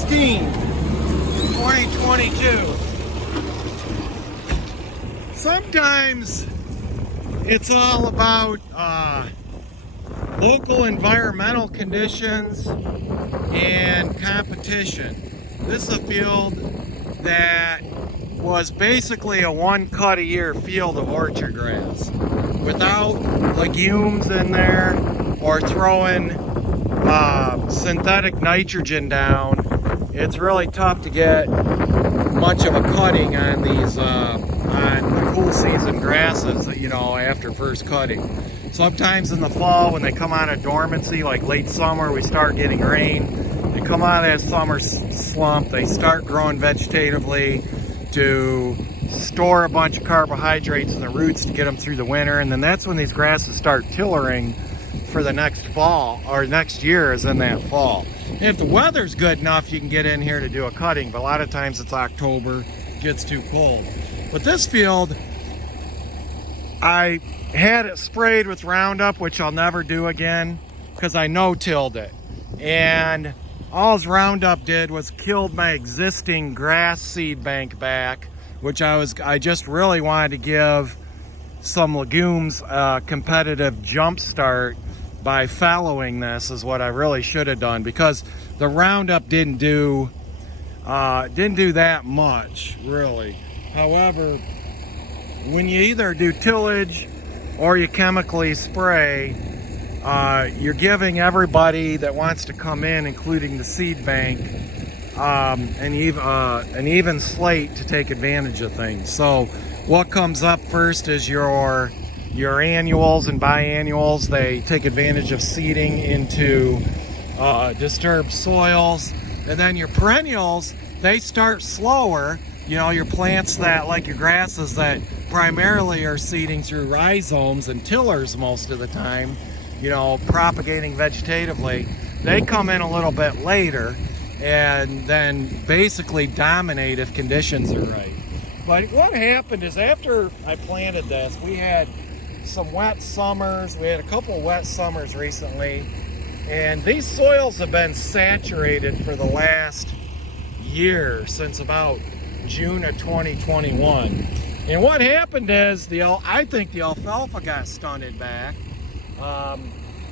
16, 2022. Sometimes it's all about local environmental conditions and competition. This is a field that was basically a one cut a year field of orchard grass without legumes in there or throwing synthetic nitrogen down. It's really tough to get much of a cutting on these on the cool season grasses, you know, after first cutting. Sometimes in the fall when they come out of dormancy, like late summer, we start getting rain. They come out of that summer slump, they start growing vegetatively to store a bunch of carbohydrates in the roots to get them through the winter, and then that's when these grasses start tillering for the next fall, or next year is in that fall. And if the weather's good enough, you can get in here to do a cutting, but a lot of times it's October, it gets too cold. But this field, I had it sprayed with Roundup, which I'll never do again because I no-tilled it. And all Roundup did was killed my existing grass seed bank back, which I just really wanted to give some legumes a competitive jump start by fallowing this is what I really should have done, because the Roundup didn't do that much really. However, when you either do tillage or you chemically spray, you're giving everybody that wants to come in, including the seed bank, an even slate to take advantage of things. So what comes up first is your annuals and biannuals. They take advantage of seeding into disturbed soils. And then your perennials, they start slower. You know, your plants that, like your grasses that primarily are seeding through rhizomes and tillers most of the time, you know, propagating vegetatively, they come in a little bit later and then basically dominate if conditions are right. But what happened is after I planted this, we had some wet summers. We had a couple of wet summers recently, and these soils have been saturated for the last year, since about June of 2021. And what happened is I think the alfalfa got stunted back.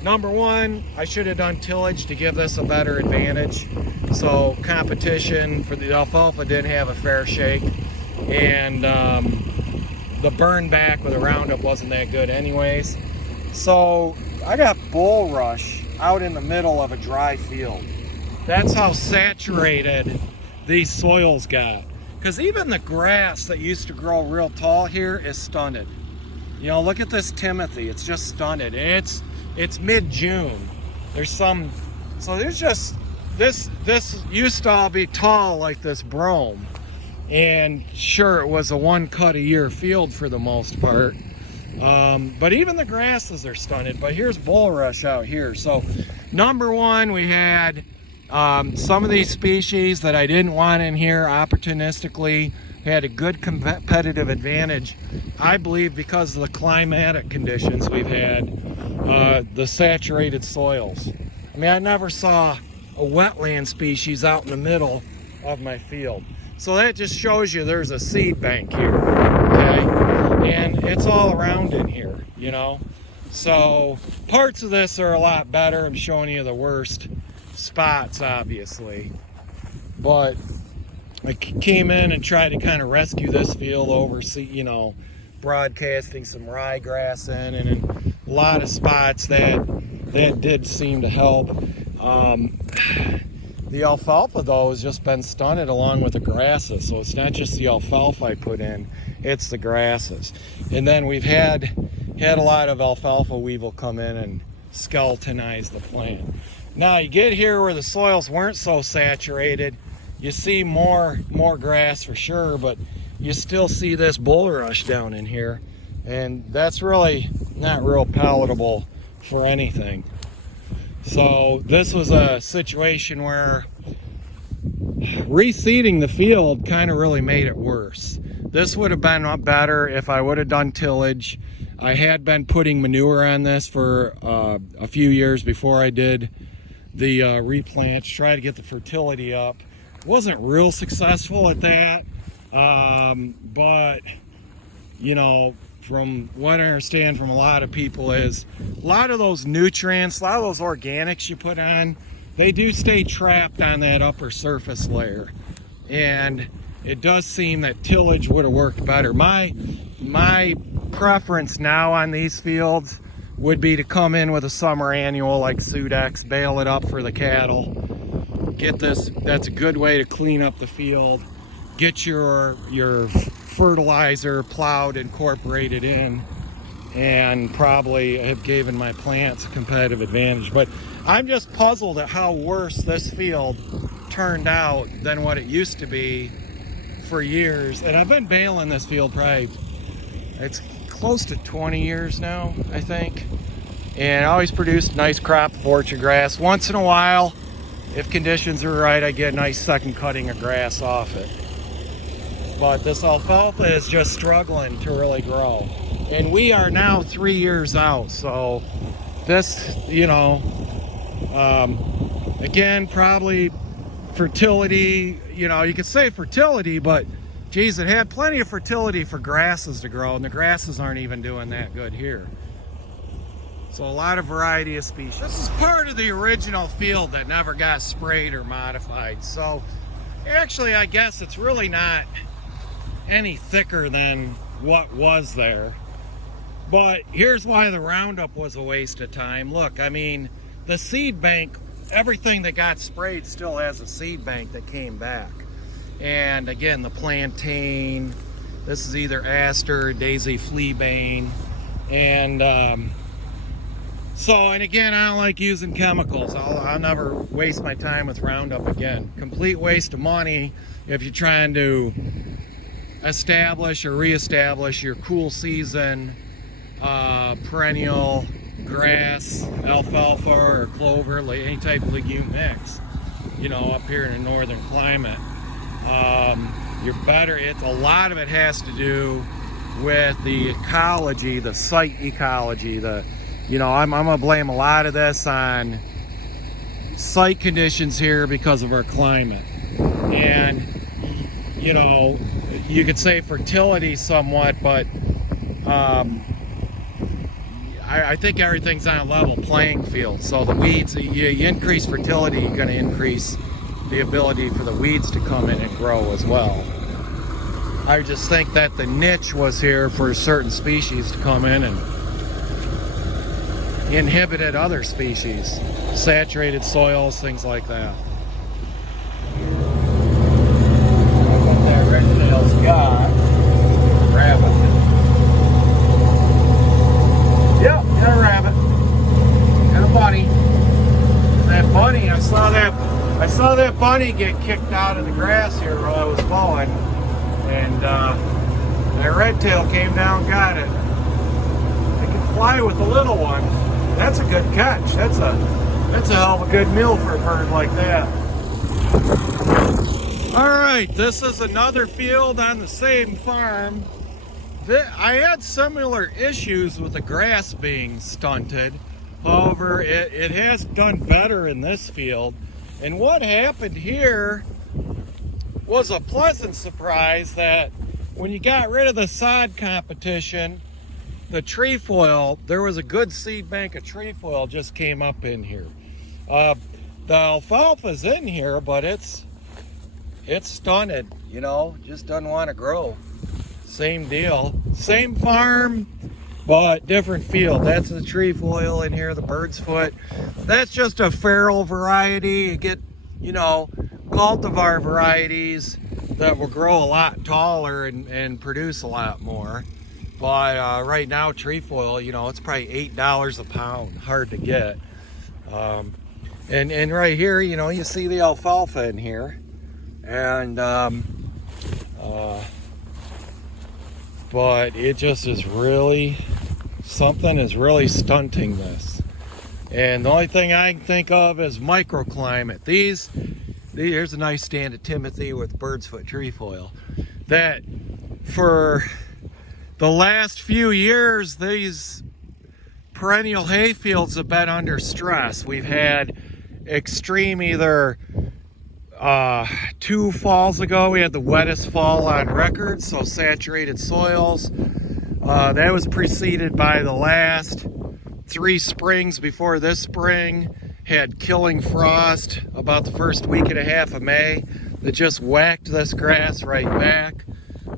Number one, I should have done tillage to give this a better advantage. So competition for the alfalfa did have a fair shake, and the burn back with the Roundup wasn't that good anyways. So I got bull rush out in the middle of a dry field. That's how saturated these soils got. Because even the grass that used to grow real tall here is stunted. You know, look at this Timothy, it's just stunted. And it's mid-June. There's just, this used to all be tall like this brome. And sure, it was a one cut a year field for the most part. But even the grasses are stunted. But here's bulrush out here. So number one, we had some of these species that I didn't want in here opportunistically had a good competitive advantage, I believe, because of the climatic conditions we've had, the saturated soils. I mean, I never saw a wetland species out in the middle of my field. So that just shows you there's a seed bank here, okay? And it's all around in here, you know? So parts of this are a lot better. I'm showing you the worst spots, obviously. But I came in and tried to kind of rescue this field, you know, broadcasting some ryegrass in, and in a lot of spots that did seem to help. The alfalfa, though, has just been stunted along with the grasses. So it's not just the alfalfa I put in, it's the grasses. And then we've had a lot of alfalfa weevil come in and skeletonize the plant. Now you get here where the soils weren't so saturated, you see more grass for sure, but you still see this bulrush down in here, and that's really not real palatable for anything. So this was a situation where reseeding the field kind of really made it worse. This would have been better if I would have done tillage. I had been putting manure on this for a few years before I did the replant to try to get the fertility up. wasn't real successful at that. But you know, from what I understand from a lot of people is a lot of those nutrients, a lot of those organics you put on, they do stay trapped on that upper surface layer. And it does seem that tillage would have worked better. My preference now on these fields would be to come in with a summer annual like Sudex, bale it up for the cattle. Get this, that's a good way to clean up the field. Get your fertilizer plowed, incorporated in, and probably have given my plants a competitive advantage. But I'm just puzzled at how worse this field turned out than what it used to be for years. And I've been baling this field probably, it's close to 20 years now, I think. And I always produced a nice crop of orchard grass. Once in a while, if conditions are right, I get a nice second cutting of grass off it. But this alfalfa is just struggling to really grow. And we are now 3 years out, so this, you know, again, probably fertility, you know, you could say fertility, but geez, it had plenty of fertility for grasses to grow, and the grasses aren't even doing that good here. So a lot of variety of species. This is part of the original field that never got sprayed or modified. So actually, I guess it's really not any thicker than what was there. But here's why the Roundup was a waste of time. Look, I mean, the seed bank, everything that got sprayed still has a seed bank that came back. And again, the plantain, this is either aster, daisy fleabane, and and again, I don't like using chemicals. I'll never waste my time with Roundup again. Complete waste of money if you're trying to establish or reestablish your cool season perennial grass, alfalfa or clover, like any type of legume mix, you know, up here in a northern climate. You're better, a lot of it has to do with the ecology, the site ecology, you know, I'm gonna blame a lot of this on site conditions here because of our climate. And, you know, you could say fertility somewhat, but I think everything's on a level playing field. So the weeds, you increase fertility, you're gonna increase the ability for the weeds to come in and grow as well. I just think that the niche was here for certain species to come in and inhibited other species, saturated soils, things like that. What that red-tail's got, rabbit. Yep, got a rabbit, got a bunny. That bunny, I saw that bunny get kicked out of the grass here while I was mowing, and that red-tail came down and got it. They can fly with the little ones. That's a good catch. That's a hell of a good meal for a bird like that. All right, this is another field on the same farm. I had similar issues with the grass being stunted. However, it has done better in this field. And what happened here was a pleasant surprise, that when you got rid of the sod competition, the trefoil, there was a good seed bank of trefoil just came up in here. The alfalfa's in here, but it's stunted, you know, just doesn't want to grow. Same deal, same farm, but different field. That's the trefoil in here, the bird's foot. That's just a feral variety. You get, you know, cultivar varieties that will grow a lot taller and produce a lot more. But right now, trefoil, you know, it's probably $8 a pound, hard to get. And right here, you know, you see the alfalfa in here, and but it just is really, something is really stunting this. And the only thing I can think of is microclimate. Here's a nice stand of Timothy with bird's foot trefoil. That for the last few years, these perennial hay fields have been under stress. We've had extreme either 2 falls ago, we had the wettest fall on record, so saturated soils. That was preceded by the last 3 springs before this spring. Had killing frost about the first week and a half of May that just whacked this grass right back.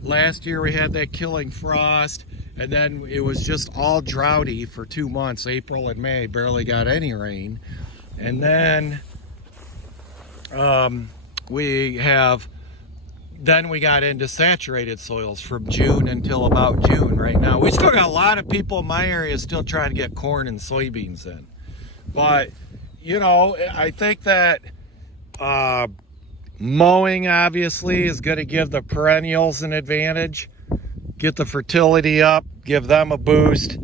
Last year we had that killing frost, and then it was just all droughty for 2 months, April and May, barely got any rain. And then we got into saturated soils from June until about June right now. We still got a lot of people in my area still trying to get corn and soybeans in. But, you know, I think that mowing obviously is going to give the perennials an advantage, get the fertility up, give them a boost,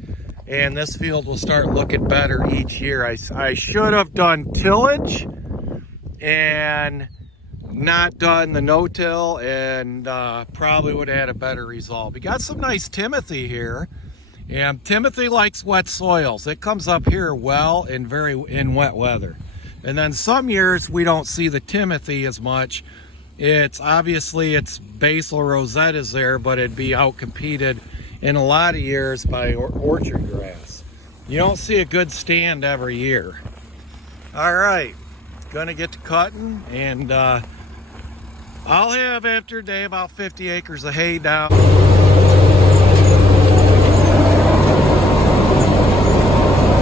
and this field will start looking better each year. I should have done tillage and not done the no-till, and probably would have had a better result. We got some nice Timothy here, and Timothy likes wet soils. It comes up here well in wet weather. And then some years we don't see the Timothy as much. It's obviously its basal rosette is there, but it'd be outcompeted in a lot of years by orchard grass. You don't see a good stand every year. All right, gonna get to cutting, and I'll have after day about 50 acres of hay down.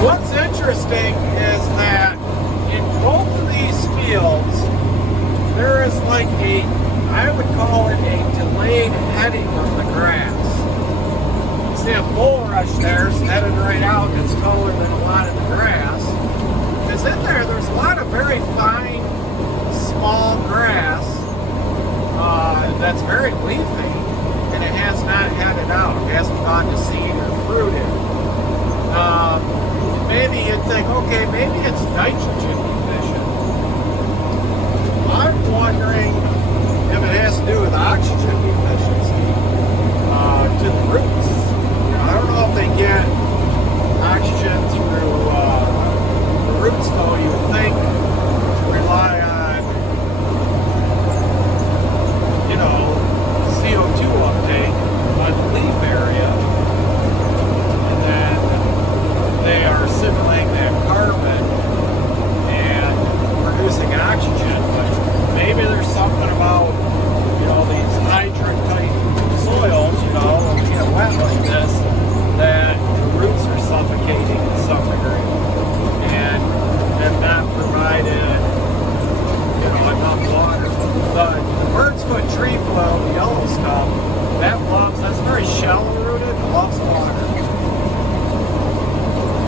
What's interesting is that in both of these fields, there is like I would call it a delayed heading of the grass. You see a bulrush there, it's headed right out, and it's taller than a lot of the grass. Because in there's a lot of very fine, small grass that's very leafy, and it has not headed out. It hasn't gone to seed or fruited. Maybe you'd think, okay, maybe it's nitrogen deficient. I'm wondering if it has to do with oxygen deficiency to the roots. I don't know if they get oxygen through the roots, though. You would think to rely on, you know, CO2 uptake on the leaf area, and then they are assimilating that carbon and producing oxygen. But maybe there's something about, you know, these hydrant-type soils, you know, when we get wet like this, that the roots are suffocating to some degree and have not provided, you know, enough water. The bird's foot tree flow, the yellow stuff, that's very shallow-rooted and loves water.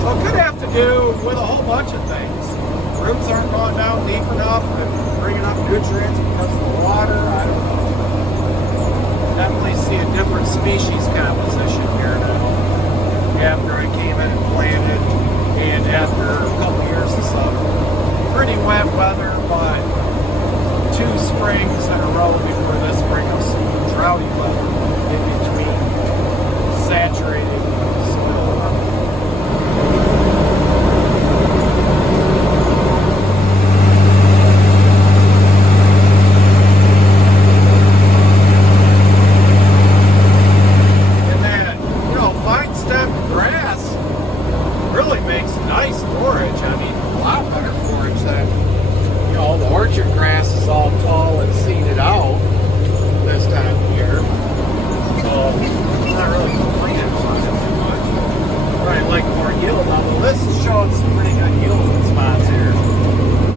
So it could have to do with a whole bunch of things. Roots aren't going down deep enough and bringing up nutrients because of the water. I don't know. Definitely see a different species composition here now. After I came in and planted, and after a couple years of some pretty wet weather, but 2 springs in a row before this spring of some droughty weather in between saturated soil level. This is showing some pretty good yield in spots here.